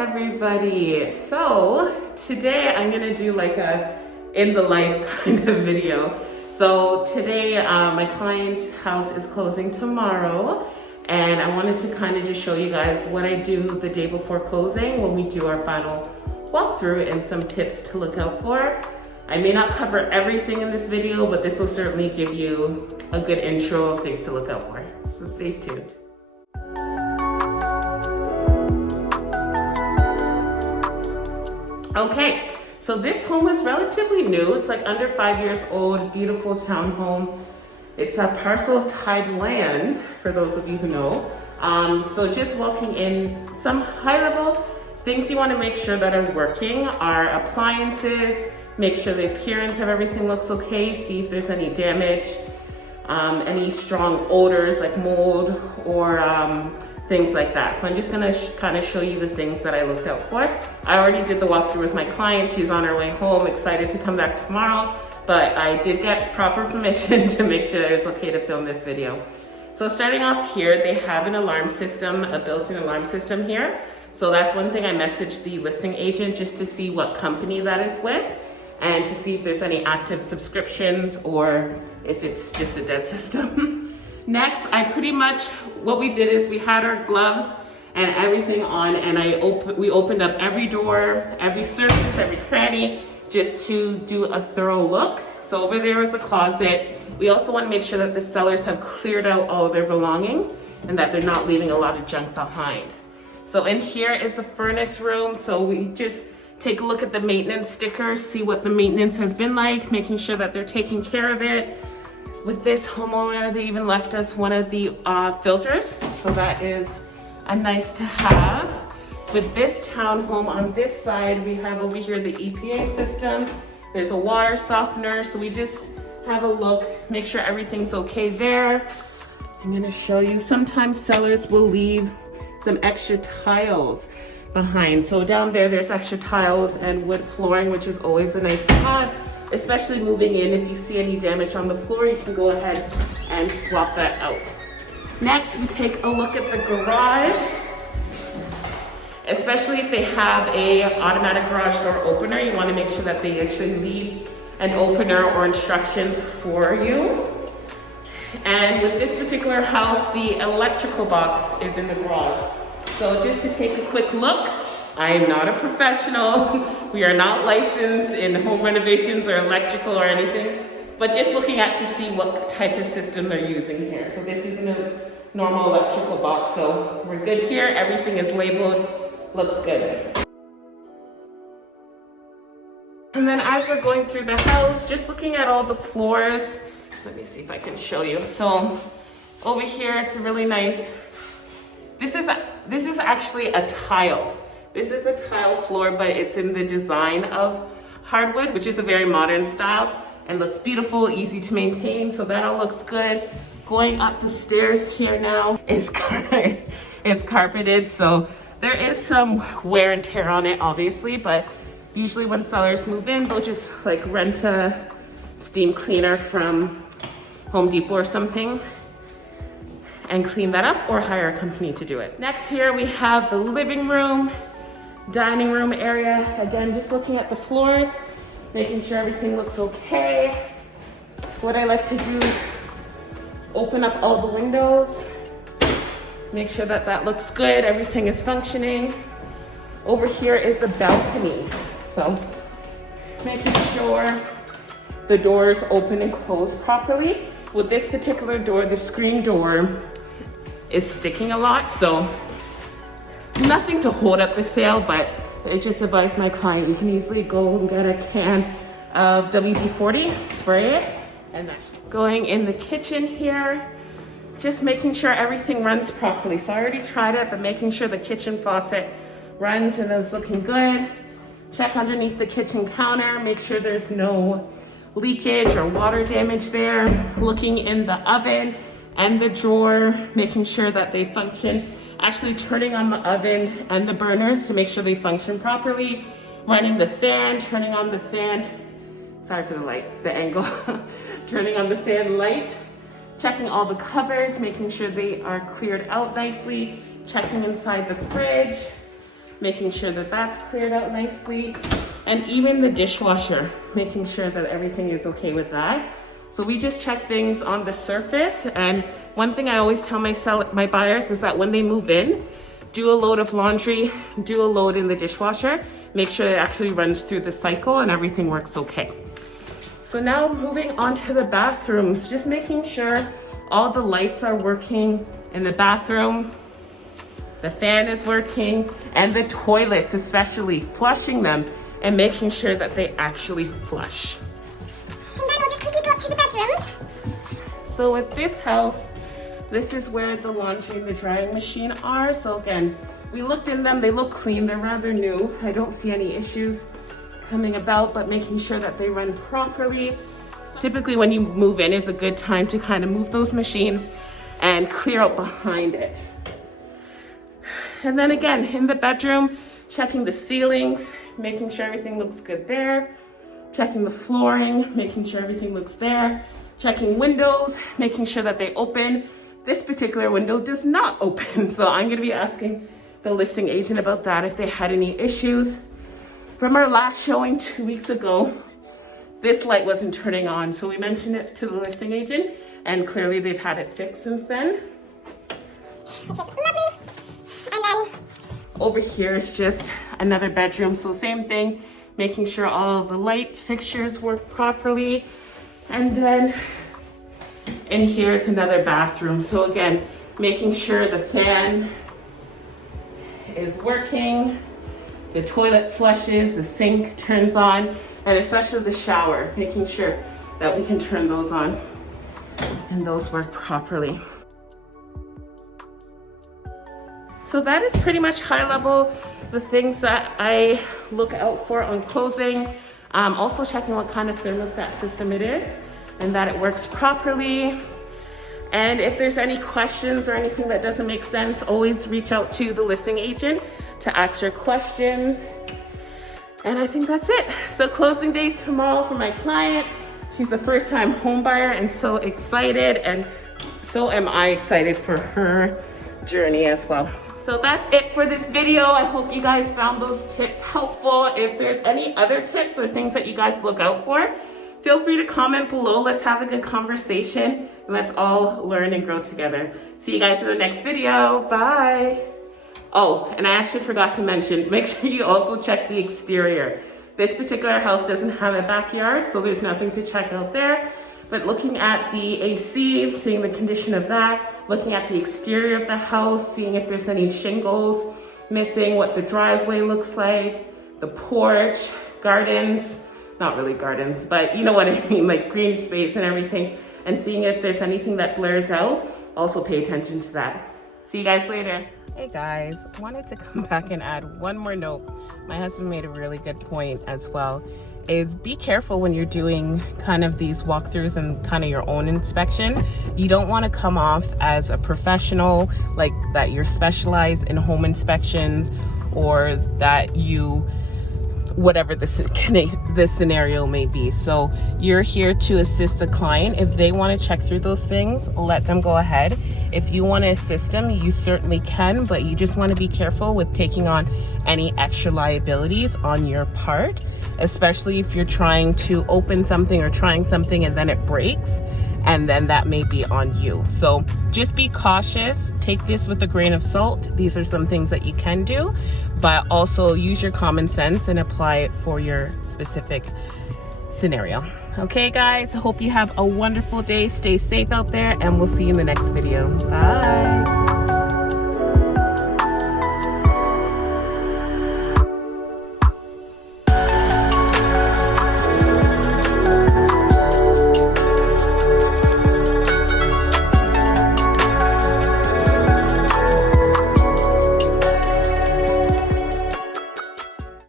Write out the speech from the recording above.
everybody. So today I'm gonna do like a in the life kind of video. So today my client's house is closing tomorrow, and I wanted to kind of just show you guys what I do the day before closing when we do our final walkthrough and some tips to look out for. I may not cover everything in this video, but this will certainly give you a good intro of things to look out for. So stay tuned. Okay, so this home is relatively new. It's like under 5 years old, beautiful townhome. It's a parcel of tied land, for those of you who know. So just walking in, some high level things you want to make sure that are working are appliances, make sure the appearance of everything looks okay, see if there's any damage, any strong odors like mold or things like that. So I'm just gonna kind of show you the things that I looked out for. I already did the walkthrough with my client. She's on her way home, excited to come back tomorrow, but I did get proper permission to make sure it was okay to film this video. So starting off here, they have an alarm system, a built-in alarm system here. So that's one thing I messaged the listing agent just to see what company that is with and to see if there's any active subscriptions or if it's just a dead system. Next, what we did is we had our gloves and everything on, and we opened up every door, every surface, every cranny, just to do a thorough look. So over there is a closet. We also want to make sure that the sellers have cleared out all of their belongings and that they're not leaving a lot of junk behind. So in here is the furnace room. So we just take a look at the maintenance stickers, see what the maintenance has been like, making sure that they're taking care of it. With this homeowner, they even left us one of the filters, so that is a nice to have. With this townhome on this side, we have over here the EPA system. There's a water softener, so we just have a look, make sure everything's okay there. I'm gonna show you, sometimes sellers will leave some extra tiles behind. So down there's extra tiles and wood flooring, which is always a nice to have. Especially moving in, if you see any damage on the floor, you can go ahead and swap that out. Next, we take a look at the garage. Especially if they have a automatic garage door opener, you want to make sure that they actually leave an opener or instructions for you. And with this particular house, the electrical box is in the garage. So just to take a quick look, I am not a professional. We are not licensed in home renovations or electrical or anything, but just looking at to see what type of system they're using here. So this isn't a normal electrical box, so we're good here. Everything is labeled, looks good. And then as we're going through the house, just looking at all the floors, let me see if I can show you. So over here, it's a really nice, this is actually a tile. This is a tile floor, but it's in the design of hardwood, which is a very modern style and looks beautiful, easy to maintain. So that all looks good. Going up the stairs here now is it's carpeted. So there is some wear and tear on it, obviously, but usually when sellers move in, they'll just like rent a steam cleaner from Home Depot or something and clean that up or hire a company to do it. Next here we have the living room, dining room area. Again, just looking at the floors, making sure everything looks okay. What I like to do is open up all the windows, make sure that that looks good, everything is functioning. Over here is the balcony. So making sure the doors open and close properly. With this particular door, the screen door is sticking a lot, so nothing to hold up the sale, but I just advise my client, you can easily go and get a can of WD-40, spray it, and then going in the kitchen here, just making sure everything runs properly. So I already tried it, but making sure the kitchen faucet runs and is looking good. Check underneath the kitchen counter, make sure there's no leakage or water damage there. Looking in the oven and the drawer, making sure that they function. Actually turning on the oven and the burners to make sure they function properly. Running the fan, turning on the fan. Sorry for the angle. Turning on the fan light. Checking all the covers, making sure they are cleared out nicely. Checking inside the fridge. making sure that that's cleared out nicely. And even the dishwasher, making sure that everything is okay with that. So we just check things on the surface. And one thing I always tell my buyers is that when they move in, do a load of laundry, do a load in the dishwasher, make sure it actually runs through the cycle and everything works okay. So now moving on to the bathrooms, just making sure all the lights are working in the bathroom, the fan is working, and the toilets, especially flushing them and making sure that they actually flush. And then we'll just quickly go up to the bedrooms. So with this house, this is where the laundry and the drying machine are. So again, we looked in them, they look clean, they're rather new. I don't see any issues coming about, but making sure that they run properly. Typically when you move in is a good time to kind of move those machines and clear out behind it. And then again, in the bedroom, checking the ceilings, making sure everything looks good there. Checking the flooring, making sure everything looks there. Checking windows, making sure that they open. This particular window does not open, so I'm gonna be asking the listing agent about that if they had any issues. From our last showing 2 weeks ago, this light wasn't turning on, so we mentioned it to the listing agent, and clearly they've had it fixed since then. Which is lovely. And then over here is just another bedroom, so same thing, making sure all the light fixtures work properly. And then in here is another bathroom. So again, making sure the fan is working, the toilet flushes, the sink turns on, and especially the shower, making sure that we can turn those on and those work properly. So that is pretty much high level, the things that I look out for on closing. Also checking what kind of thermostat system it is and that it works properly. And if there's any questions or anything that doesn't make sense, always reach out to the listing agent to ask your questions. And I think that's it. So closing days tomorrow for my client. She's a first-time home buyer and so excited, and so am I excited for her journey as well. So that's it for this video. I hope you guys found those tips helpful. If there's any other tips or things that you guys look out for, feel free to comment below. Let's have a good conversation and let's all learn and grow together. See you guys in the next video. Bye. Oh, and I actually forgot to mention, make sure you also check the exterior. This particular house doesn't have a backyard, so there's nothing to check out there. But looking at the AC, seeing the condition of that, looking at the exterior of the house, seeing if there's any shingles missing, what the driveway looks like, the porch, gardens, not really gardens, but you know what I mean, like green space and everything, and seeing if there's anything that blurs out, also pay attention to that. See you guys later. Hey guys, wanted to come back and add one more note. My husband made a really good point as well, is be careful when you're doing kind of these walkthroughs and kind of your own inspection. You don't want to come off as a professional, like that you're specialized in home inspections, or that you, whatever the scenario may be. So you're here to assist the client. If they want to check through those things, let them go ahead. If you want to assist them, you certainly can, but you just want to be careful with taking on any extra liabilities on your part, especially if you're trying to open something or trying something and then it breaks, and then that may be on you. So just be cautious. Take this with a grain of salt. These are some things that you can do, but also use your common sense and apply it for your specific scenario. Okay guys, hope you have a wonderful day. Stay safe out there, and we'll see you in the next video. Bye.